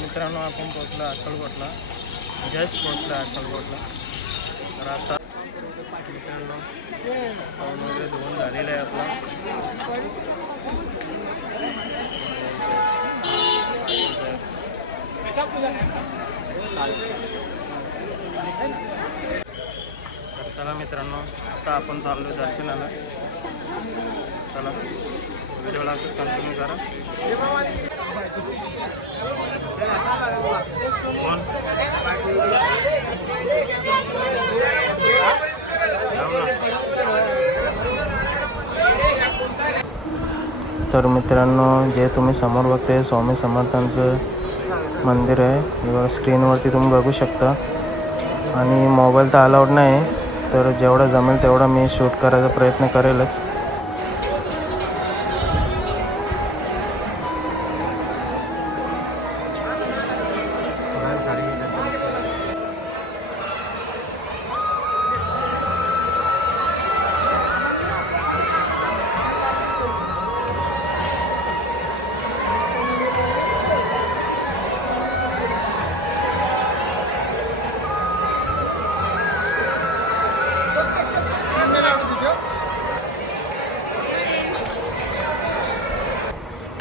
मित्रांनो आपण पोहोचलो अक्कलकोटला, जस्ट पोहोचलो अक्कलकोटला. तर आता मित्रांनो पाऊण वगैरे धुवून झालेलं आहे आपला. तर चला मित्रांनो, आता आपण चाललो दर्शनाला. चला व्हिडिओला असंच कंटिन्यू करा. तर मित्रांनो, जे तुम्ही समोर बघताय स्वामी समर्थांचं मंदिर आहे. हे बघा स्क्रीनवरती तुम्ही बघू शकता. आणि मोबाईल तर अलाउड नाही, तर जेवढा जमेल तेवढा मी शूट करायचा प्रयत्न करेलच.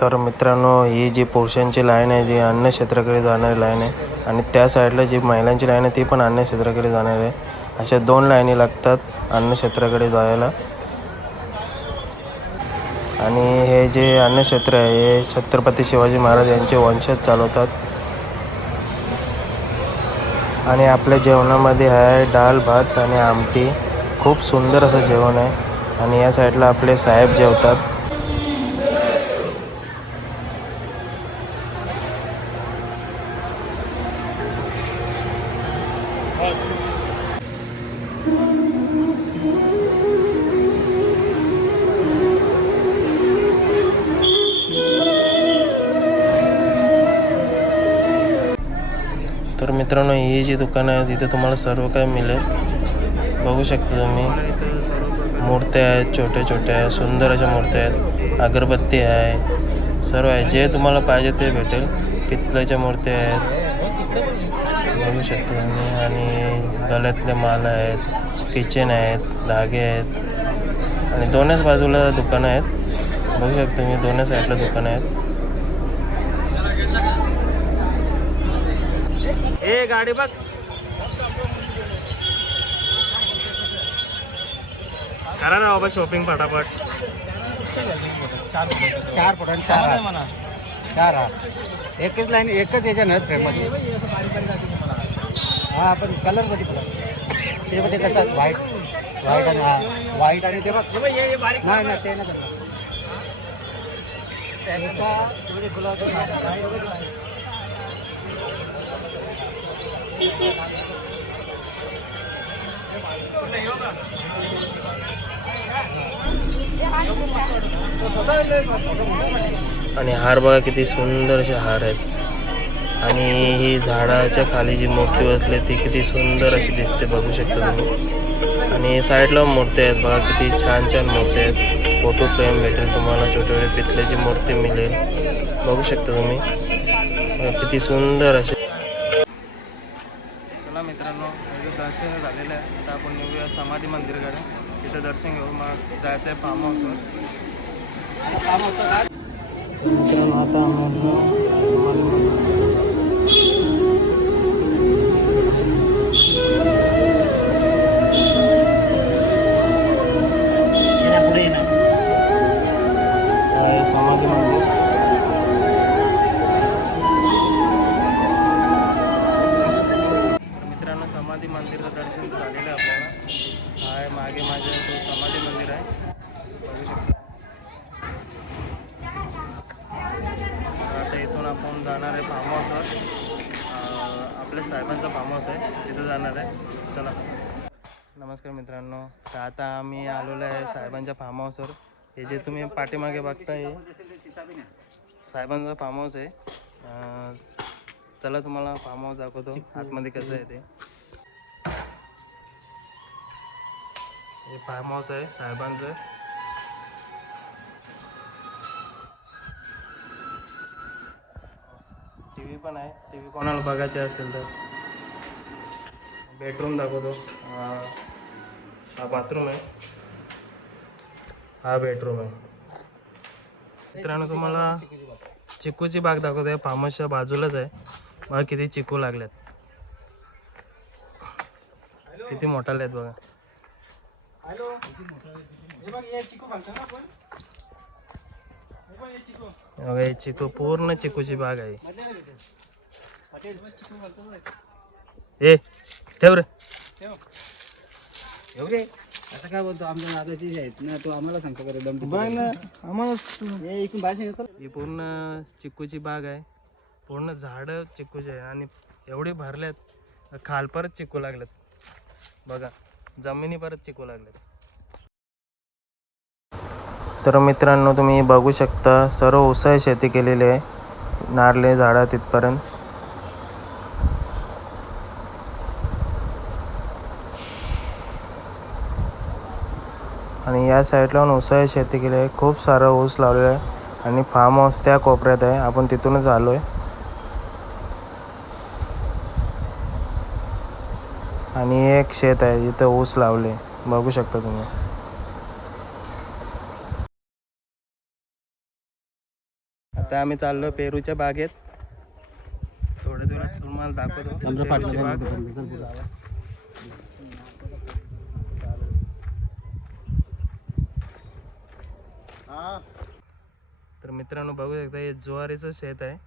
तर मित्रांनो, ही जी पुरुषांची लाईन आहे, जी अन्न क्षेत्राकडे जाणारी लाईन आहे, आणि त्या साईडला जी महिलांची लाईन आहे ती पण अन्न क्षेत्राकडे जाणार आहे. अशा 2 लाईनी लागतात अन्न क्षेत्राकडे जायला. आणि हे जे अन्न क्षेत्र आहे हे छत्रपती शिवाजी महाराज यांचे वंशज चालवतात. आणि आपल्या जेवणामध्ये आहे डाळ भात आणि आमटी. खूप सुंदर असं जेवण आहे. आणि या साईडला आपले साहेब जेवतात. तर मित्रांनो, ही जी दुकानं आहे तिथे तुम्हाला सर्व काही मिळेल. बघू शकता तुम्ही. मूर्त्या आहेत, छोट्या छोट्या सुंदर अशा मूर्त्या आहेत. अगरबत्ती आहे, सर्व आहे. जे तुम्हाला पाहिजे ते भेटेल. पितळेच्या मूर्त्या आहेत, बघू शकता तुम्ही. आणि गळ्यातले माला आहेत, किचन आहेत, धागे आहेत. आणि दोनच बाजूला दुकानं आहेत. बघू शकता तुम्ही, दोन्ही साईडला दुकानं आहेत. ए गाडी बघ. करा ना बाबा शॉपिंग फटाफट. 4 फुट आणि 4 हात. एकच लाईन एकच याच्या नव्हत फ्रेममध्ये. हा आपण कलर मध्ये ते मध्ये कसं व्हाईट आणि व्हाईट आणि ते बघ. नाही नाही ते नाही. आणि हार बघा किती सुंदर असे हार आहेत. आणि ही झाडाच्या खाली जी मूर्ती बसली ती किती सुंदर अशी दिसते, बघू शकता तुम्ही. आणि साईडला मूर्ती आहेत बघा, किती छान छान मूर्ती आहेत. फोटो फ्रेम भेटेल तुम्हाला, छोटे छोटे पितळेची मूर्ती मिळेल, बघू शकता तुम्ही. किती सुंदर असे. चला मित्रांनो, दर्शन झालेलं आहे. आता आपण निघूया समाधी मंदिराकडे. तिथं दर्शन घेऊ, मग जायचं आहे फार्म हाऊसवर. मित्रांनो, आता समाधी मंदिर. मित्रांनो, समाधी मंदिराचं दर्शन झालेलं आहे आपल्याला. हा आहे मागे माझ्या तो समाधी मंदिर आहे, बघू शकता. आता इथून आपण जाणार आहे फार्म हाऊसवर. आपल्या साहेबांचा फार्म हाऊस आहे, तिथं जाणार आहे. चला. नमस्कार मित्रांनो, तर आता आम्ही आलेलो आहे साहेबांच्या फार्म हाऊसवर. हे जे तुम्ही पाठीमागे बघताय साहेबांचा फार्म हाऊस आहे. चला तुम्हाला फार्म हाऊस दाखवतो आतमध्ये कसं आहे ते. हे फार्म हाऊस आहे साहेबांचं. टी व्ही पण आहे, टी व्ही कोणाला बघायचे असेल तर. बेडरूम दाखवतो. हा बाथरूम आहे, हा बेडरूम आहे. मित्रांनो तुम्हाला चिकूची बाग दाखवतो. फार्म हाऊसच्या बाजूलाच आहे. बघा किती चिकू लागल्यात, किती मोठाले आहेत बघा. बघा हे चिकू, पूर्ण चिकूची बाग आहे. ए ठेव रे. एवढे आता काय बोलतो, आमच्या नादाची जे आहेत ना, तो आम्हाला सांगतो करे दम आम्हाला इकडून बाहेर येतो. ही पूर्ण चिकूची बाग आहे. पूर्ण झाडं चिकूचे आहे आणि एवढी भरल्यात, खाल परत चिकू लागल्यात बघा, जमिनी परत चिकू लागल्यात. तर मित्रांनो तुम्ही बघू शकता सर्व ऊसाची शेती केलेली आहे, नारळे झाडं तिथपर्यंत. आणि या साईडला पण ऊसाची शेती केली आहे, खूप सारं ऊस लावलेलं आहे. आणि फार्म हाऊस त्या कोपऱ्यात आहे, आपण तिथूनच आलो आहे. आणि एक शेत आहे जिथं ऊस लावले, बघू शकता तुम्ही. आता आम्ही चाललो पेरूच्या बागेत. थोड्या दूरात तुम्हाला दाखवतो पेरूची बाग. तर मित्रांनो बघू शकता हे ज्वारीचं शेत आहे.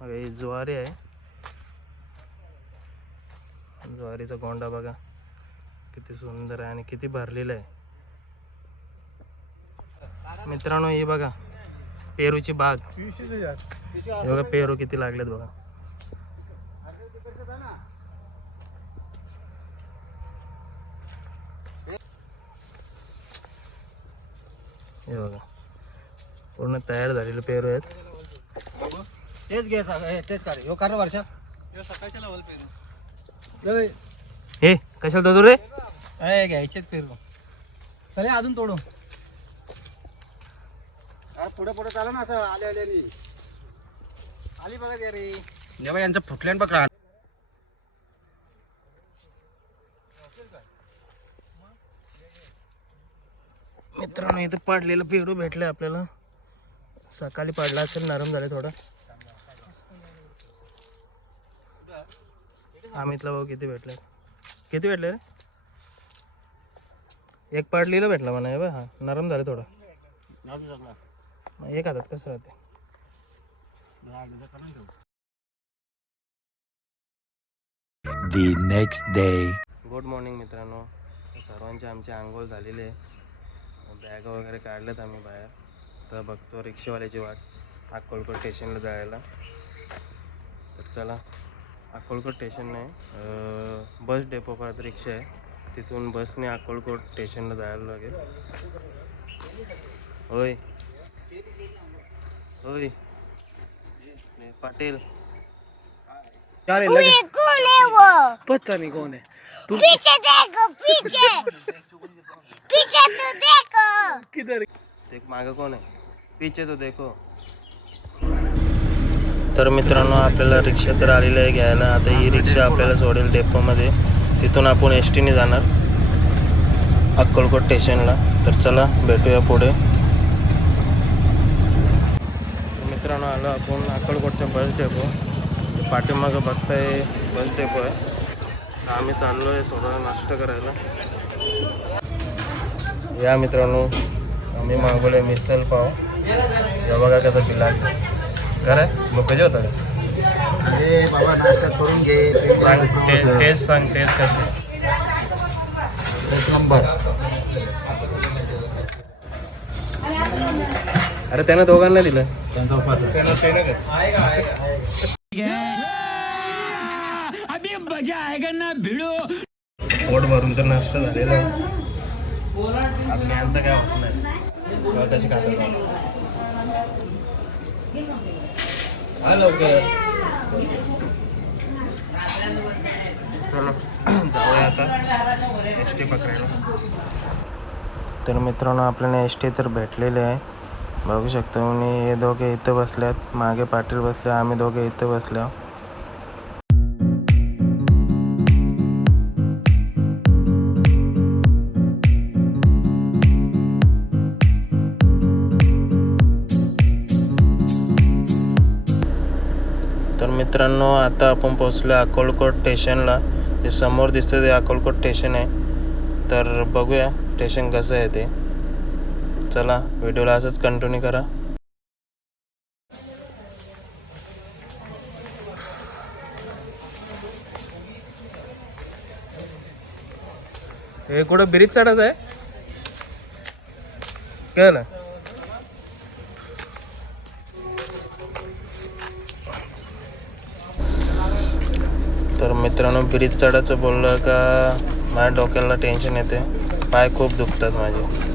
बघा ही ज्वारी आहे, ज्वारीचा गोंडा बघा किती सुंदर आहे आणि किती भरलेला आहे. मित्रांनो ही बघा पेरूची बाग, हे बघा पेरू किती लागलेत बघा. हे बघा पूर्ण तयार झालेले पेरू आहेत. तेच घे, तेच काढ. ह्यो काढ वर्षा, ह्यो सकाळच्या लावल पेरू. हे कशाला दादू रे? घ्यायचेच पेरू. चले अजून तोडू. पुढे पुढे चाला ना, असं आले आले आली बघा ते रे. जेव्हा यांचं फुटल्यान बघा. मित्रांनो इथं पाडलेलं पेरू भेटलं आपल्याला. सकाळी पाडला असेल, नरम झाले थोडा. आम्हीतला भाऊ किती भेटले, किती भेटले रे? एक पाडलेलं भेटला म्हणा. बा हा नरम झाले थोडा. एक हातात कसं राहते. The next day. Good morning मित्रांनो. सर्वांचे आमचे आंघोळ झालेले आहे, बॅग वगैरे काढल्यात आम्ही बाहेर. तर बघतो रिक्षावाल्याची वाट अक्कलकोट स्टेशनला जायला. तर चला, अक्कलकोट स्टेशन नाही, बस डेपो परत रिक्षा आहे, तिथून बसने अक्कलकोट स्टेशनला जायला लागेल. होय होय पाटील. कौन है वो? पता नहीं कौन है. पीछे देखो, पीछे पीछे तो देखो. किधर? देख मागं कोण आहे, पीछे तो देखो. तर मित्रांनो आपल्याला रिक्षा तर आलेली आहे घ्यायला. आता ही रिक्षा आपल्याला सोडेल डेपोमध्ये, तिथून आपण एस टीने जाणार अक्कलकोट स्टेशनला. तर चला भेटूया पुढे. मित्रांनो आलो आपण अक्कलकोटच्या बस डेपो. पाठीमागं बघताय बस डेपो आहे. आम्ही चाललो आहे थोडं नाश्ता करायला. या मित्रांनो आम्ही मागवले मिसल पाव. बघा कसं बिल आहे. खरं आहे मग कधी होतं. अरे बाबा नाश्ता करून घे. सांग टेस्ट सांग टेस्ट कशी. एक नंबर. अरे त्यानं दोघांना दिलं. त्यांचा उपास आहे. पोट भरून तर नाश्ता झालेला आहे. आता यांचं काय होत नाही. बघा कशी खातात. हा लवकर चलो जाऊया आता एस टी पकडायला. तर मित्रांनो आपल्याला एस टी तर भेटलेले आहे. बघू शकतो मी हे दोघे इथं बसल्यात. मागे पाटील बसले, आम्ही दोघे इथं बसलो. तर मित्रांनो आता आपण पोचलो अक्कलकोट स्टेशनला. जे समोर दिसतं ते अक्कलकोट स्टेशन आहे. तर बघूया स्टेशन कसं आहे ते. चला व्हिडिओला असंच कंटिन्यू करा. हे कुठं ब्रिज चढत आहे काय ना. तर मित्रांनो ब्रिज चढायचं बोललं का माझ्या डोक्याला टेन्शन येते. पाय खूप दुखतात माझे.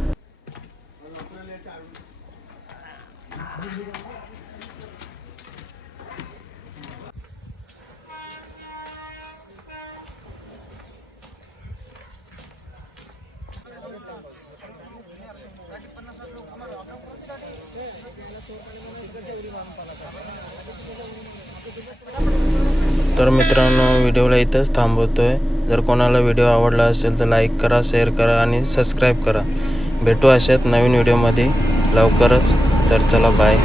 तर मित्रांनो व्हिडिओला इथंच थांबवतोय. जर कोणाला व्हिडिओ आवडला असेल तर लाईक करा, शेअर करा आणि सबस्क्राईब करा. भेटू अशात नवीन व्हिडिओमध्ये लवकरच. तर चला बाय.